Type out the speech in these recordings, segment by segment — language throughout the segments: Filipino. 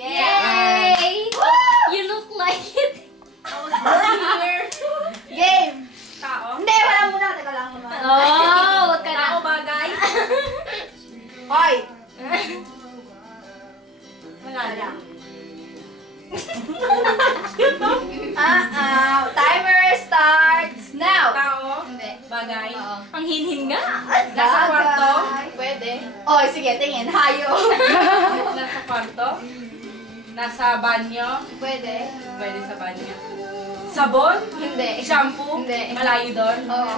Yay! You look like it. Game! Tao? Hindi, wala muna. Teka lang naman. Oh, wag ka na. Tao bagay? Hoy! Malalim. Timer starts now! Tao? Hindi. Bagay? Oo. Ang hinhin nga. Nasa kwarto? Pwede. Oh, sige, tingin. Hayo. Nasa kwarto? Nasa banyo? Pwede. Pwede sa banyo. Sabon? Hindi. Shampoo? Hindi. Malayo doon? Oo.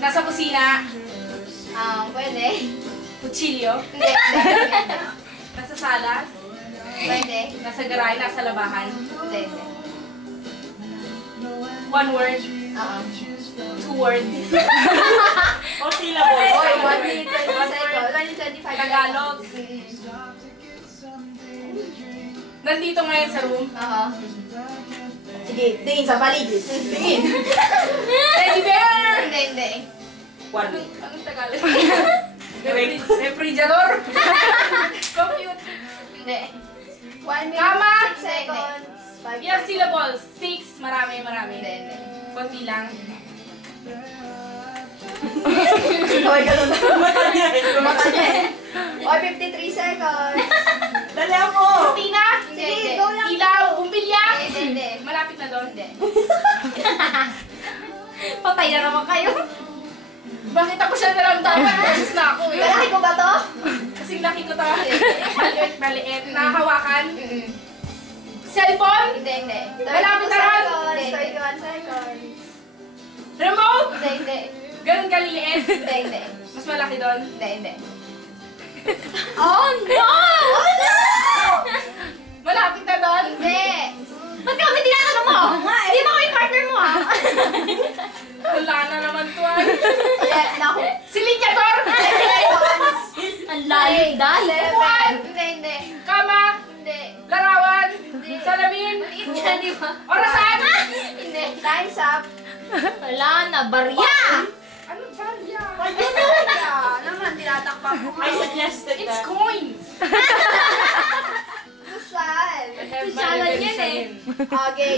Nasa kusina? Pwede. Kutsilyo? Hindi. Nasa salas? Pwede. Nasa garay? Nasa labahan? Hindi. One word? Oo. Two words? O syllables. Oy, 1 minute 20 seconds. 1 minute 25 Tagalog? Nandito ngayon sa room? Oo. Sige, tingin sa paligid. Tingin. Teddy bear! Hindi. One week. Anong Tagalog? Refrigerator? Computer? Hindi. 1 minute Kama? 6 seconds. 5 Ilang syllables? 6? Marami. Hindi. Konti lang. Hoy, ganun na. Mata niya eh. Mata niya eh. Oy, 53 seconds. Dali mo! Tina? Sige, go lang. Ilaw? Bumbilya? Hindi. Malapit na doon? Hindi. Patay na naman kayo. Bakit ako siya na lang tama? Tapos na ako eh. Malaki ko ba to? Kasing laki ko tawa. Maliit. Nakahawakan. Cellphone? Hindi. Malapit na ron. 31 seconds. Remote? Hindi. Ganun kaliliit. Hindi. Mas malaki doon. Hindi. Oh no! Oh no! Malapit na doon. Hindi. Ba't ka kami tinatanong mo? Hindi ba kami partner mo ah? Wala na naman to ay. Ayan, naku. Silinyator? Ang lalim dahil. Upuan? Hindi. Kama? Hindi. Larawan? Salamin? Maliit yan, di ba? Orasan? Hindi. Time's up. Wala na, barya! Ano ba yan? Naman, tinatakpak ko. I suggested It's that. coin. Kusal. I have my Sosyalan yan revelation. eh. Okay.